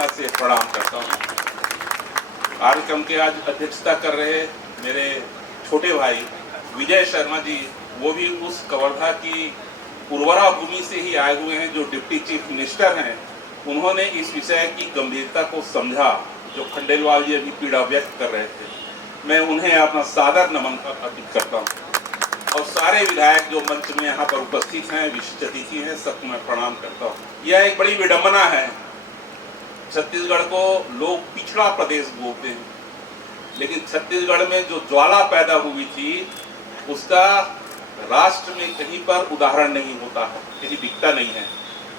श्रद्धा से प्रणाम करता हूँ। कार्यक्रम के आज अध्यक्षता कर रहे मेरे छोटे भाई विजय शर्मा जी, वो भी उस कवर्धा की उर्वरा भूमि से ही आए हुए हैं जो डिप्टी चीफ मिनिस्टर हैं। उन्होंने इस विषय की गंभीरता को समझा जो खंडेलवाल जी अभी पीड़ा व्यक्त कर रहे थे। मैं उन्हें अपना सादर नमन अर्पित करता हूँ और सारे विधायक जो मंच में यहाँ पर उपस्थित हैं, विशिष्ट अतिथि हैं, सबको मैं प्रणाम करता हूँ। यह एक बड़ी विडंबना है। छत्तीसगढ़ को लोग पिछड़ा प्रदेश बोलते हैं, लेकिन छत्तीसगढ़ में जो ज्वाला पैदा हुई थी उसका राष्ट्र में कहीं पर उदाहरण नहीं होता है, कहीं दिखता नहीं है।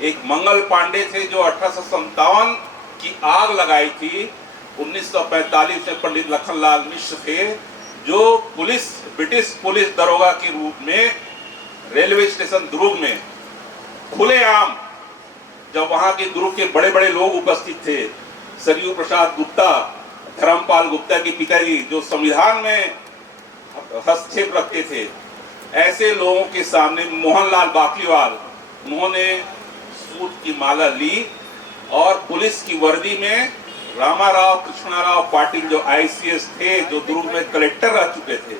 एक मंगल पांडे थे जो 1857 की आग लगाई थी। 1945 में पंडित लखनलाल मिश्र थे जो ब्रिटिश पुलिस दरोगा के रूप में रेलवे स्टेशन दुर्ग में खुलेआम, जब वहां के दुर्ग के बड़े बड़े लोग उपस्थित थे, सरयू प्रसाद गुप्ता, धर्मपाल गुप्ता के पिताजी जो संविधान में हस्तक्षेप रखते थे, ऐसे लोगों के सामने मोहनलाल बाकलीवाल, उन्होंने सूत की माला ली और पुलिस की वर्दी में रामाराव कृष्णाराव पाटिल जो आईसीएस थे, जो दुर्ग में कलेक्टर रह चुके थे,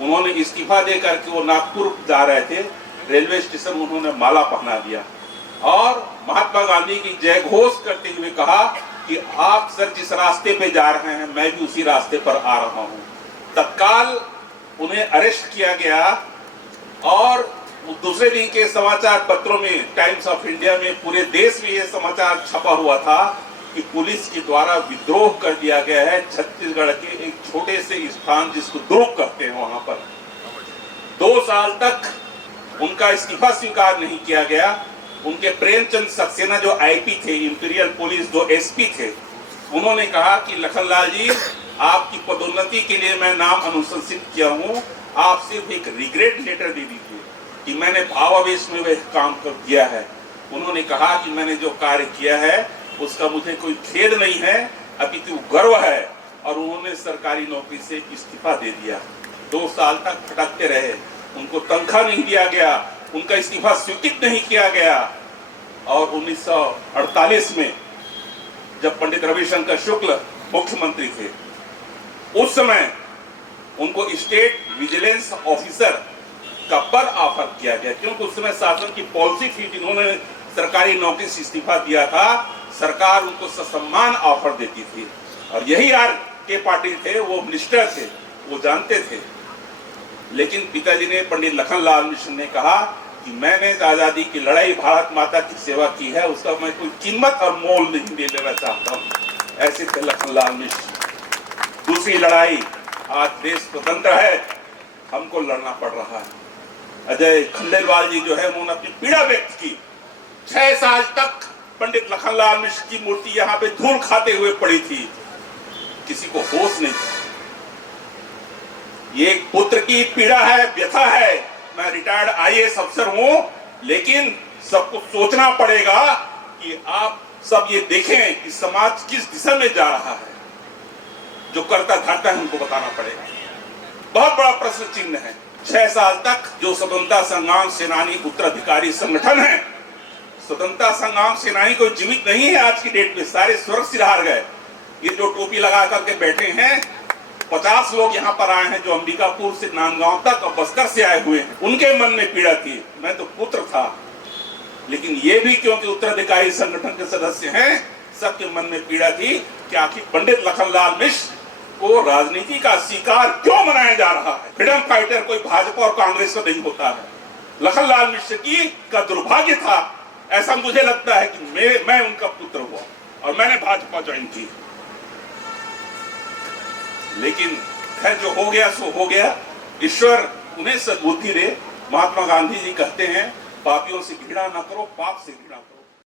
उन्होंने इस्तीफा देकर के वो नागपुर जा रहे थे, रेलवे स्टेशन उन्होंने माला पहना दिया और महात्मा गांधी की जय घोष करते हुए कहा कि आप सर जिस रास्ते पे जा रहे हैं मैं भी उसी रास्ते पर आ रहा हूं। तत्काल उन्हें अरेस्ट किया गया और दूसरे दिन के समाचार पत्रों में, टाइम्स ऑफ इंडिया में, पूरे देश में यह समाचार छपा हुआ था कि पुलिस के द्वारा विद्रोह कर दिया गया है छत्तीसगढ़ के एक छोटे से स्थान जिसको दुर्ग कहते हैं वहां पर। 2 साल तक उनका इस्तीफा स्वीकार नहीं किया गया। उनके प्रेमचंद सक्सेना जो आईपी थे, इंपीरियल पुलिस जो एसपी थे, उन्होंने कहा कि लखनलाल जी आपकी पदोन्नति के लिए मैं नाम अनुशंसित किया हूं, आप सिर्फ एक रिग्रेट लेटर दे दीजिए कि मैंने भावावेश में वह काम कर किया है। उन्होंने कहा कि मैंने जो कार्य किया है उसका मुझे कोई खेद नहीं है, अपितु गर्व है, और उन्होंने सरकारी नौकरी से इस्तीफा दे दिया। 2 साल तक भटकते रहे, उनको तनख्वाह नहीं दिया गया, उनका इस्तीफा स्वीकृत नहीं किया गया और 1948 में जब पंडित रविशंकर शुक्ल मुख्यमंत्री थे, उस समय उनको स्टेट विजिलेंस ऑफिसर का पद ऑफर किया गया, क्योंकि उस समय शासन की पॉलिसी थी, जिन्होंने सरकारी नौकरी से इस्तीफा दिया था, सरकार उनको ससम्मान ऑफर देती थी। और यही आर के पाटिल थे, वो मिनिस्टर थे, वो जानते थे। लेकिन पिताजी ने, पंडित लखनलाल मिश्र ने कहा कि मैंने आजादी की लड़ाई, भारत माता की सेवा की है, उसका मैं कोई कीमत और मोल नहीं दे लेना चाहता हूँ। ऐसे थे लखनलाल मिश्र। दूसरी लड़ाई, आज देश स्वतंत्र है, हमको लड़ना पड़ रहा है। अजय खंडेलवाल जी जो है उन्होंने अपनी पीड़ा व्यक्त की। 6 साल तक पंडित लखनलाल मिश्र की मूर्ति यहाँ पे धूल खाते हुए पड़ी थी, किसी को होश नहीं था। ये एक पुत्र की पीड़ा है, व्यथा है। मैं रिटायर्ड आईएएस अफसर हूं, लेकिन सबको सोचना पड़ेगा कि आप सब ये देखें कि समाज किस दिशा में जा रहा है। जो करता धरता है उनको बताना पड़ेगा। बहुत बड़ा प्रश्न चिन्ह है। 6 साल तक जो स्वतंत्रता संग्राम सेनानी उत्तराधिकारी संगठन है, स्वतंत्रता संग्राम सेनानी कोई जीवित नहीं है आज की डेट में, सारे स्वर्ग सिधार गए। ये जो टोपी लगा करके बैठे हैं, 50 लोग यहाँ पर आए हैं जो अंबिकापुर से नांदगांव तक और बस्तर से आए हुए हैं, उनके मन में पीड़ा थी। मैं तो पुत्र था, लेकिन ये भी क्योंकि उत्तराधिकारी संगठन के सदस्य हैं, सबके मन में पीड़ा थी कि आखिर पंडित लखनलाल मिश्र को राजनीति का शिकार क्यों बनाया जा रहा है। फ्रीडम फाइटर कोई भाजपा और कांग्रेस का नहीं होता है। लखनलाल मिश्र का दुर्भाग्य था, ऐसा मुझे लगता है कि मैं उनका पुत्र हुआ और मैंने भाजपा ज्वाइन की। लेकिन खैर जो हो गया सो हो गया, ईश्वर उन्हें सद्बुद्धि दे। महात्मा गांधी जी कहते हैं, पापियों से घृणा न करो, पाप से घृणा करो।